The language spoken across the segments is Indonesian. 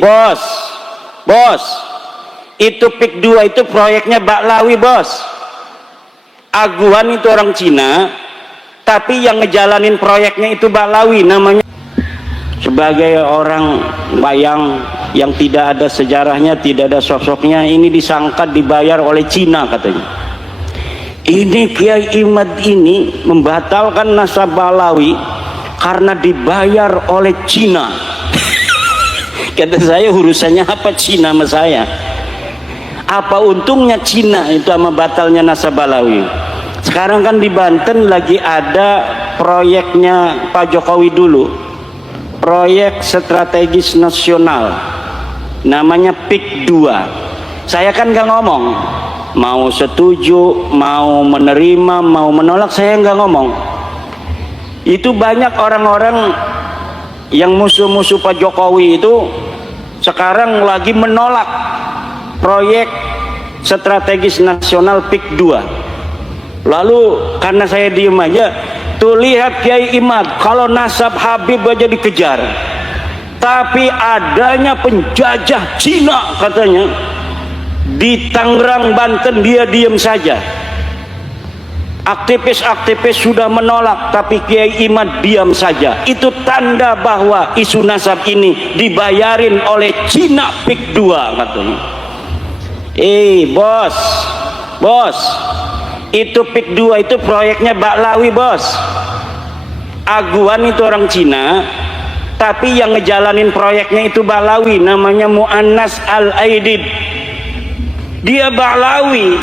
Bos, bos, itu PIK 2 itu proyeknya Baklawi, bos. Aguan itu orang Cina, tapi yang ngejalanin proyeknya itu Baklawi namanya. Sebagai orang bayang yang tidak ada sejarahnya, tidak ada sosoknya, ini disangka dibayar oleh Cina katanya. Ini Kiai Imad ini membatalkan nasab Baklawi karena dibayar oleh Cina. Kata saya, urusannya apa Cina sama saya? Apa untungnya Cina itu sama batalnya nasab Baklawi? Sekarang kan di Banten lagi ada proyeknya Pak Jokowi dulu, proyek strategis nasional, namanya PIK 2. Saya kan nggak ngomong mau setuju, mau menerima, mau menolak, saya nggak ngomong. Itu banyak orang-orang yang musuh-musuh Pak Jokowi itu sekarang lagi menolak proyek strategis nasional PIK 2. Lalu karena saya diem aja, tuh lihat Kiai Imad, kalau nasab Habib aja dikejar, tapi adanya penjajah Cina katanya di Tangerang, Banten, dia diem saja. Aktivis-aktivis sudah menolak, tapi Kiai Imad diam saja. Itu tanda bahwa isu nasab ini dibayarin oleh Cina PIK 2 katanya. Bos, bos, itu PIK 2 itu proyeknya Baklawi, bos. Aguan itu orang Cina, tapi yang ngejalanin proyeknya itu Baklawi, namanya Mu'annas Al-Aidid. Dia Baklawi.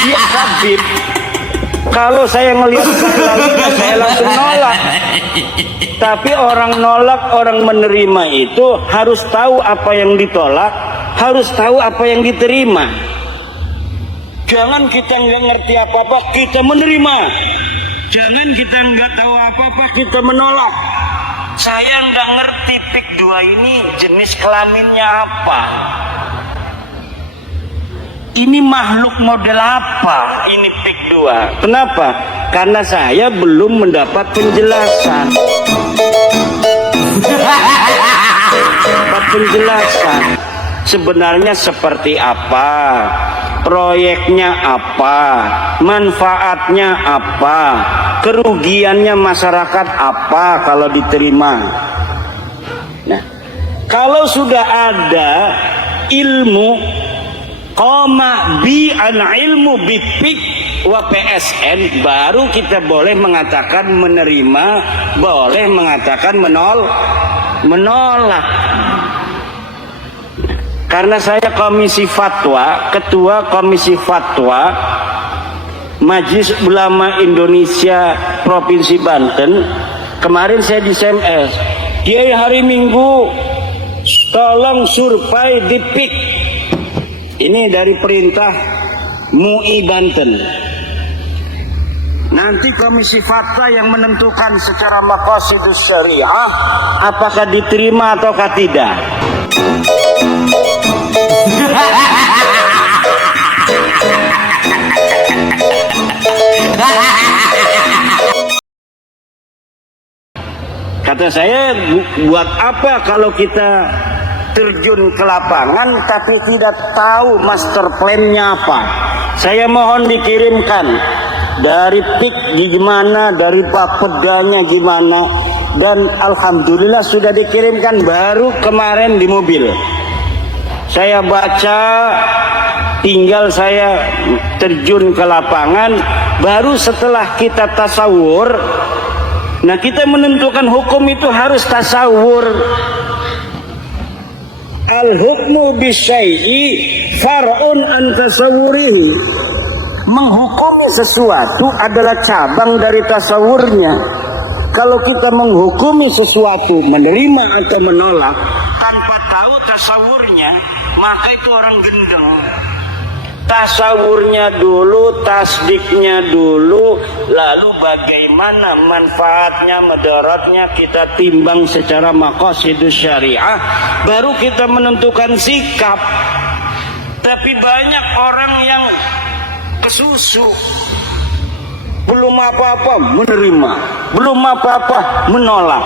Ya Habib, kalau saya ngelihat Baklawi saya langsung nolak. Tapi orang nolak, orang menerima itu harus tahu apa yang ditolak, harus tahu apa yang diterima. Jangan kita nggak ngerti apa-apa kita menerima, jangan kita nggak tahu apa-apa kita menolak. Saya nggak ngerti PIK 2 ini jenis kelaminnya apa, ini makhluk model apa ini PIK 2. Kenapa? Karena saya belum mendapat penjelasan. Penjelasan sebenarnya seperti apa, proyeknya apa, manfaatnya apa, kerugiannya masyarakat apa kalau diterima. Nah, kalau sudah ada ilmu qoma bi an ilmu bi PIK wa PSN, baru kita boleh mengatakan menerima, boleh mengatakan menolak. Karena saya komisi fatwa, ketua komisi fatwa Majelis Ulama Indonesia Provinsi Banten, kemarin saya di SMS, Kiai hari Minggu tolong survei di PIK. Ini dari perintah MUI Banten. Nanti komisi fatwa yang menentukan secara maqasidus syariah apakah diterima ataukah tidak. Kata saya, buat apa kalau kita terjun ke lapangan tapi tidak tahu master plan-nya apa? Saya mohon dikirimkan dari PIK gimana, dari Bapedanya gimana, dan alhamdulillah sudah dikirimkan baru kemarin di mobil. Saya baca, tinggal saya terjun ke lapangan, baru setelah kita tasawur. Nah, kita menentukan hukum itu harus tasawur. Al-hukmu bisyai'i far'un an tasawurihi. Menghukumi sesuatu adalah cabang dari tasawurnya. Kalau kita menghukumi sesuatu, menerima atau menolak tanpa tahu tasawurnya, maka itu orang gendeng. Tasawurnya dulu, tasdiknya dulu, lalu bagaimana manfaatnya, mudaratnya kita timbang secara maqasidus syariah, baru kita menentukan sikap. Tapi banyak orang yang kesusu, belum apa-apa menerima, belum apa-apa menolak.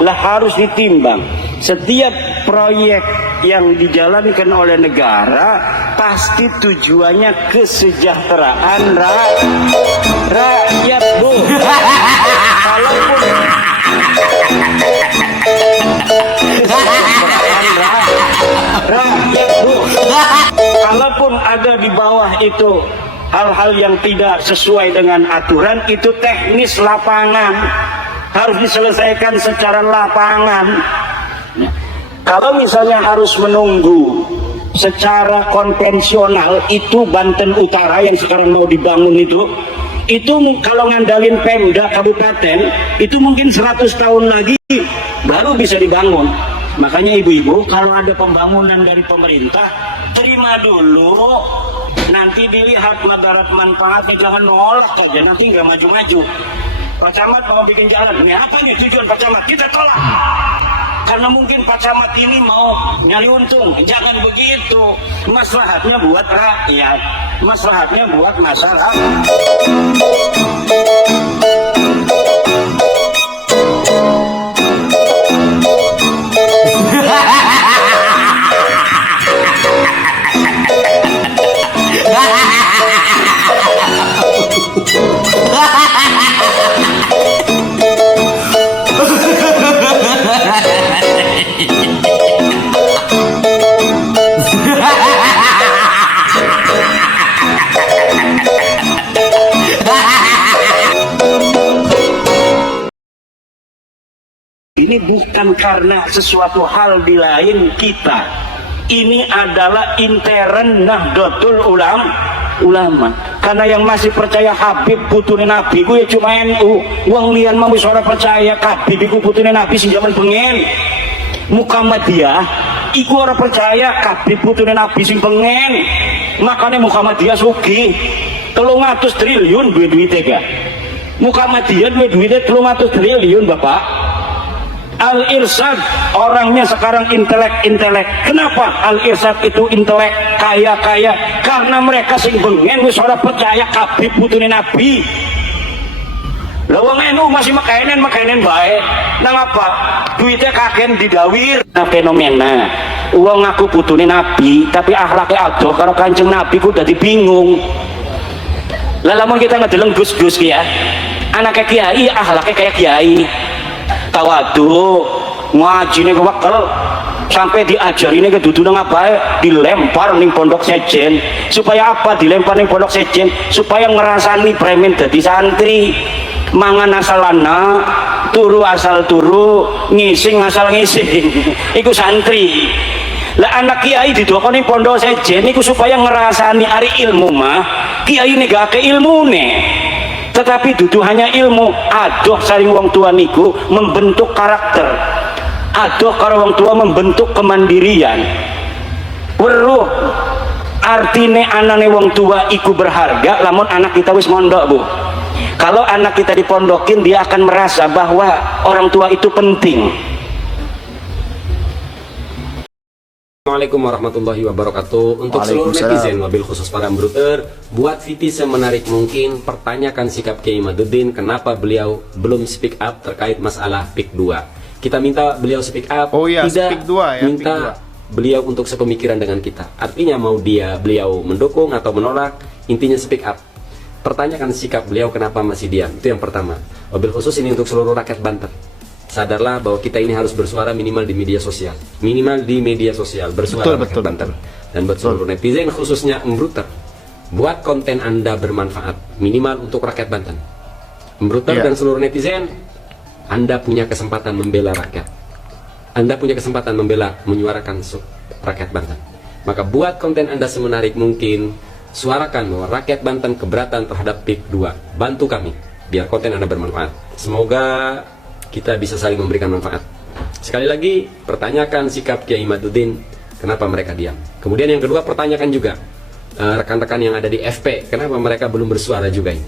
Lah harus ditimbang. Setiap proyek yang dijalankan oleh negara pasti tujuannya kesejahteraan rakyat, Bu. Kalaupun rakyat, Bu, kalaupun ada di bawah itu hal-hal yang tidak sesuai dengan aturan, itu teknis lapangan, harus diselesaikan secara lapangan. Kalau misalnya harus menunggu secara konvensional, itu Banten Utara yang sekarang mau dibangun itu kalau ngandalin Pemda kabupaten, itu mungkin 100 tahun lagi baru bisa dibangun. Makanya ibu-ibu, kalau ada pembangunan dari pemerintah, terima dulu, nanti dilihat madarat manfaat, jangan nolak saja, nanti nggak maju-maju. Pak Camat mau bikin jalan, ini apa nih tujuan Pak Camat? Kita tolak. Karena mungkin Pak Camat ini mau nyari untung. Jangan begitu. Maslahatnya buat rakyat, maslahatnya buat masyarakat. Ini bukan karena sesuatu hal di lain kita. Ini adalah intern Nahdlatul Ulama. Karena yang masih percaya Habib putune Nabi ku ya cuma NU. Wong liyan mau wis ora percaya Habib iku putune Nabi sing jaman bengen. Muhammadiyah iku ora percaya Habib putune Nabi sing bengen. Makanya Muhammadiyah sugih 300 triliun duit-duite gak. Muhammadiyah duit-duite 300 triliun, Bapak. Al-Irsyad orangnya sekarang intelek. Kenapa Al-Irsyad itu intelek, kaya? Karena mereka sing bengen wis ora percaya Habib putune Nabi. Lah wong NU masih makainen bae. Nang apa? Duitnya kaken didawir. Nah, fenomena wong ngaku putune Nabi tapi akhlaknya adoh karo Kanjeng Nabi ku dadi bingung. Lah lamun kita ngedeleng Gus-Gus ki ya, anaknya kiai akhlaknya kayak kiai. Tawadu ngajine kewakel sampai diajarinnya kedudukan apa dilempar ning pondok sejen. Supaya apa dilempar ning pondok sejen? Supaya ngerasani premen dadi santri, mangan asalana, turu asal turu, ngising asal ngising. Iku santri. Lah anak kiai didokoni pondok sejen iku supaya ngerasani ari ilmu mah kiai negake ilmune. Tetapi dudu hanya ilmu, adoh saring wong tua niku membentuk karakter, adoh karo wong tua membentuk kemandirian. Weruh artine anane wong tua iku berharga lamun anak kita wis mondok, Bu. Kalau anak kita dipondokin, dia akan merasa bahwa orang tua itu penting. Assalamualaikum warahmatullahi wabarakatuh. Untuk seluruh netizen, mobil khusus para bruter, buat VT semenarik mungkin, pertanyakan sikap Kiai Imaduddin kenapa beliau belum speak up terkait masalah PIK 2. Kita minta beliau speak up, tidak minta beliau untuk sepemikiran dengan kita. Artinya mau beliau mendukung atau menolak, intinya speak up. Pertanyakan sikap beliau kenapa masih diam. Itu yang pertama. Mobil khusus ini untuk seluruh rakyat Banten. Sadarlah bahwa kita ini harus bersuara minimal di media sosial, bersuara rakyat Banten. Dan buat seluruh netizen khususnya Mbruter, buat konten Anda bermanfaat minimal untuk rakyat Banten. Mbruter dan seluruh netizen, Anda punya kesempatan membela rakyat, Anda punya kesempatan menyuarakan rakyat Banten. Maka buat konten Anda semenarik mungkin, suarakan bahwa rakyat Banten keberatan terhadap PIK 2. Bantu kami biar konten Anda bermanfaat. Semoga kita bisa saling memberikan manfaat. Sekali lagi, pertanyakan sikap Kiai Imaduddin, kenapa mereka diam. Kemudian yang kedua, pertanyakan juga rekan-rekan yang ada di FP, kenapa mereka belum bersuara juga ini.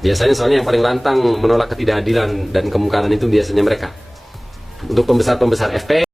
Biasanya soalnya yang paling lantang menolak ketidakadilan dan kemungkaran itu biasanya mereka. Untuk pembesar-pembesar FP,